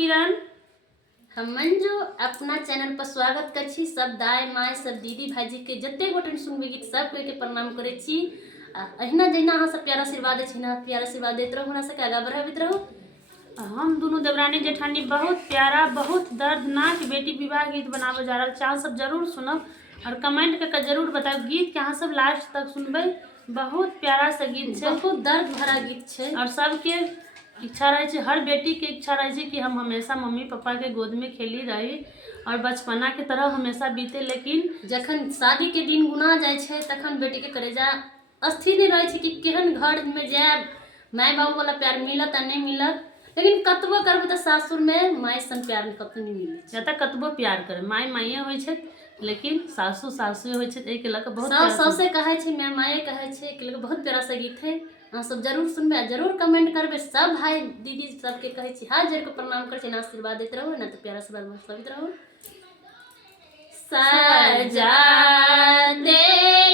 किरण। हम मंजू अपना चैनल पर स्वागत कर छी। सब दाई माय सब दीदी भाईजी के जते गोटे सुनबे गीत सब कोई के प्रणाम करे छी। अहिना जहिना अहाँ सब प्यार आशीर्वाद दे छी ना प्यार आशीर्वाद देत रहू, हमरा सबके आगा बढ़ाबैत रहू। हम दोनों देवरानी जेठानी बहुत प्यारा बहुत दर्दनाक बेटी विवाह गीत बनावे जा रहा है। सब जरूर सुनब और कमेंट करके जरूर बताओ गीत के अहाँ सब लास्ट तक सुनबे। बहुत प्यारा सा गीत है, बहुत दर्द भरा गीत है और सबके इच्छा रहे, हर बेटी के इच्छा रहे कि हम हमेशा मम्मी पापा के गोद में खेली रही और बचपना के तरह हमेशा बीते। लेकिन जखन शादी के दिन गुना जाए छे तखन बेटी के करेजा अस्थिर नहीं रहे कि केहन घर में जाए, माय बाबू वाला प्यार मिलत आ नहीं मिलत। लेकिन कतबो करबे तो सासुर में माय सन प्यार में कतौ नहीं मिले। जतऽ कतबो प्यार करे माय माये होय छे, लेकिन सासू सासू होय छे। एके लके बहुत सास सासे कहे छे, मैं माये कहे छे। एके लके बहुत प्यारा सा गीत है, अहाँ सब जरूर सुनबे, जरूर कमेंट करबे। सब भाई दीदी सबके कहे छी हाथ जोड़ के प्रणाम करे छी, आशीर्वाद देते रहो ना तो प्यारा से बात रहो। सजा दे